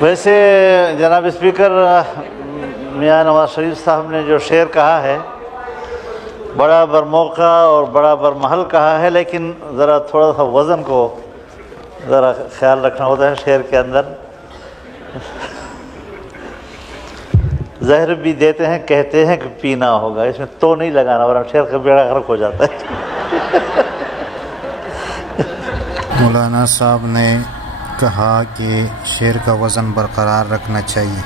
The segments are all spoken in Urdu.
ویسے جناب اسپیکر میاں نواز شریف صاحب نے جو شعر کہا ہے بڑا برموقع اور بڑا برمحل کہا ہے، لیکن ذرا تھوڑا سا وزن کو ذرا خیال رکھنا ہوتا ہے شعر کے اندر۔ زہر بھی دیتے ہیں کہتے ہیں کہ پینا ہوگا، اس میں تو نہیں لگانا ورنہ شعر کا بیڑا غرق ہو جاتا ہے۔ مولانا صاحب نے کہا کہ شعر کا وزن برقرار رکھنا چاہیے،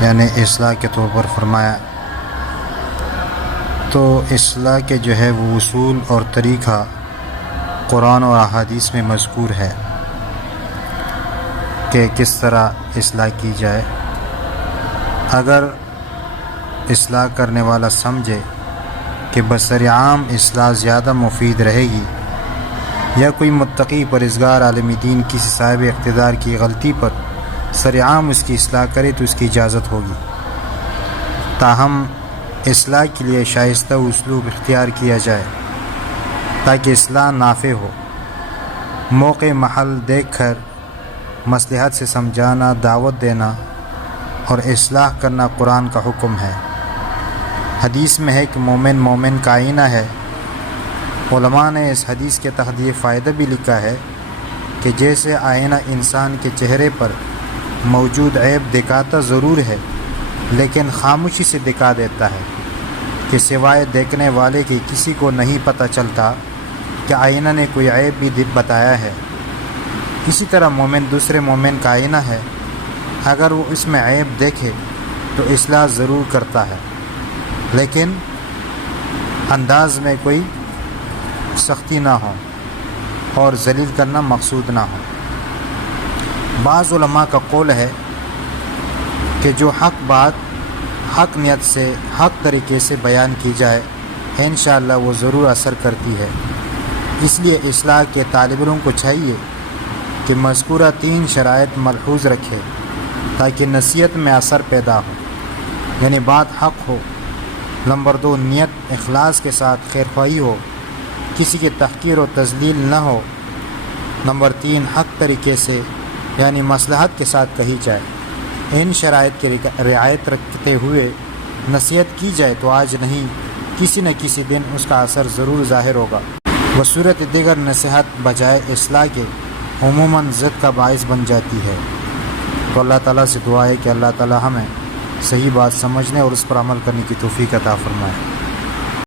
یعنی اصلاح کے طور پر فرمایا۔ تو اصلاح کے جو ہے وہ اصول اور طریقہ قرآن اور احادیث میں مذکور ہے کہ کس طرح اصلاح کی جائے۔ اگر اصلاح کرنے والا سمجھے کہ بسر عام اصلاح زیادہ مفید رہے گی، یا کوئی متقی پرہیزگار عالم دین کسی صاحب اقتدار کی غلطی پر سرعام اس کی اصلاح کرے تو اس کی اجازت ہوگی، تاہم اصلاح کے لیے شائستہ اسلوب اختیار کیا جائے تاکہ اصلاح نافع ہو۔ موقع محل دیکھ کر مصلحت سے سمجھانا، دعوت دینا اور اصلاح کرنا قرآن کا حکم ہے۔ حدیث میں ہے کہ مومن مومن کا آئینہ ہے۔ علماء نے اس حدیث کے تحت یہ فائدہ بھی لکھا ہے کہ جیسے آئینہ انسان کے چہرے پر موجود عیب دکھاتا ضرور ہے، لیکن خاموشی سے دکھا دیتا ہے کہ سوائے دیکھنے والے کے کسی کو نہیں پتہ چلتا کہ آئینہ نے کوئی عیب بھی بتایا ہے۔ اسی طرح مومن دوسرے مومن کا آئینہ ہے، اگر وہ اس میں عیب دیکھے تو اصلاح ضرور کرتا ہے، لیکن انداز میں کوئی سختی نہ ہو اور ذلیل کرنا مقصود نہ ہو۔ بعض علماء کا قول ہے کہ جو حق بات حق نیت سے حق طریقے سے بیان کی جائے انشاءاللہ وہ ضرور اثر کرتی ہے۔ اس لیے اصلاح کے طالب علم کو چاہیے کہ مذکورہ 3 شرائط ملحوظ رکھے تاکہ نصیحت میں اثر پیدا ہو، یعنی بات حق ہو۔ نمبر 2، نیت اخلاص کے ساتھ خیرخواہی ہو، کسی کی تحقیر و تذلیل نہ ہو۔ نمبر 3، حق طریقے سے یعنی مصلحت کے ساتھ کہی جائے۔ ان شرائط کی رعایت رکھتے ہوئے نصیحت کی جائے تو آج نہیں کسی نہ کسی دن اس کا اثر ضرور ظاہر ہوگا۔ بصورت دیگر نصیحت بجائے اصلاح کے عموماً ضد کا باعث بن جاتی ہے۔ تو اللہ تعالیٰ سے دعا ہے کہ اللہ تعالیٰ ہمیں صحیح بات سمجھنے اور اس پر عمل کرنے کی توفیق عطا فرمائے۔